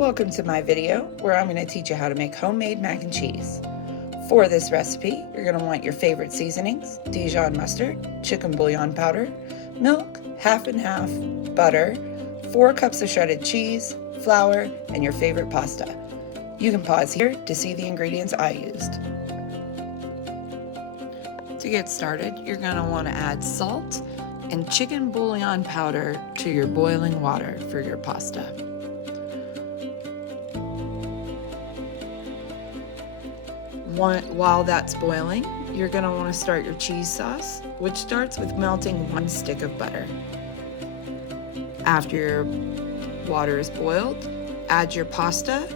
Welcome to my video where I'm going to teach you how to make homemade mac and cheese. For this recipe, you're going to want your favorite seasonings, Dijon mustard, chicken bouillon powder, milk, half and half, butter, 4 cups of shredded cheese, flour, and your favorite pasta. You can pause here to see the ingredients I used. To get started, you're going to want to add salt and chicken bouillon powder to your boiling water for your pasta. While that's boiling, you're going to want to start your cheese sauce, which starts with melting 1 stick of butter. After your water is boiled, add your pasta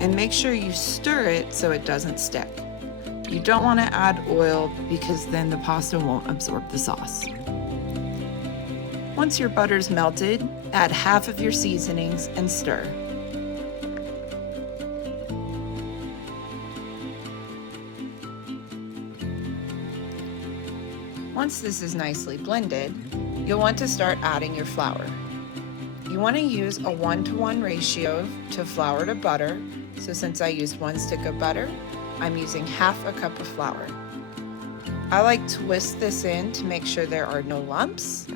and make sure you stir it so it doesn't stick. You don't want to add oil because then the pasta won't absorb the sauce. Once your butter's melted, add half of your seasonings and stir. Once this is nicely blended, you'll want to start adding your flour. You want to use a 1-to-1 ratio to flour to butter, so since I used 1 stick of butter, I'm using half a cup of flour. I like to whisk this in to make sure there are no lumps,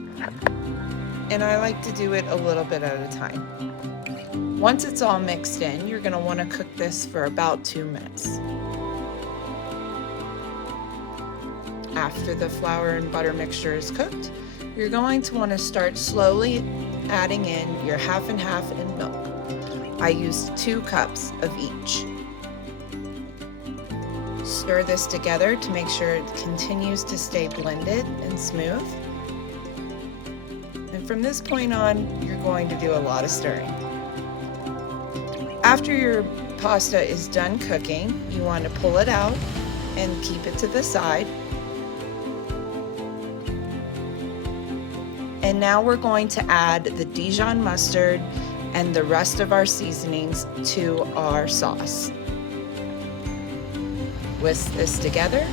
and I like to do it a little bit at a time. Once it's all mixed in, you're going to want to cook this for about 2 minutes. After the flour and butter mixture is cooked, you're going to want to start slowly adding in your half and half and milk. I used 2 cups of each. Stir this together to make sure it continues to stay blended and smooth. And from this point on, you're going to do a lot of stirring. After your pasta is done cooking, you want to pull it out and keep it to the side. And now we're going to add the Dijon mustard and the rest of our seasonings to our sauce. Whisk this together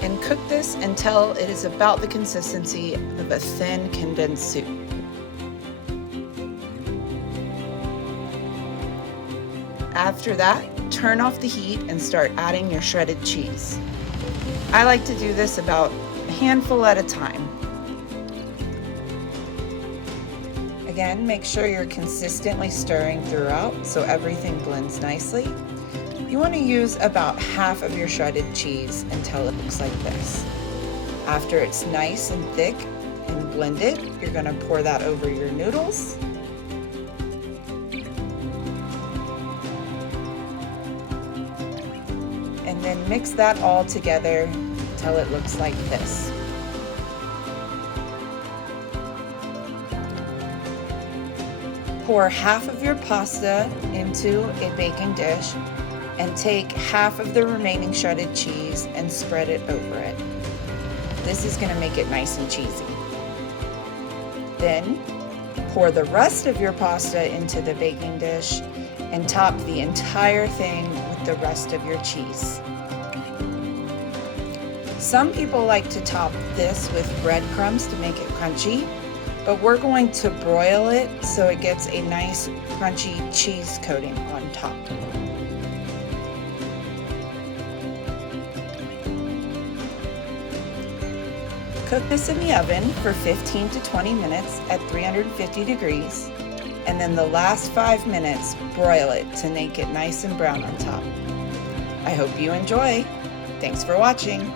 and cook this until it is about the consistency of a thin condensed soup. After that, turn off the heat and start adding your shredded cheese. I like to do this about a handful at a time. Again, make sure you're consistently stirring throughout so everything blends nicely. You want to use about half of your shredded cheese until it looks like this. After it's nice and thick and blended, you're going to pour that over your noodles. And then mix that all together until it looks like this. Pour half of your pasta into a baking dish and take half of the remaining shredded cheese and spread it over it. This is going to make it nice and cheesy. Then pour the rest of your pasta into the baking dish and top the entire thing with the rest of your cheese. Some people like to top this with breadcrumbs to make it crunchy, but we're going to broil it so it gets a nice crunchy cheese coating on top. Cook this in the oven for 15 to 20 minutes at 350 degrees, and then the last 5 minutes broil it to make it nice and brown on top. I hope you enjoy. Thanks for watching.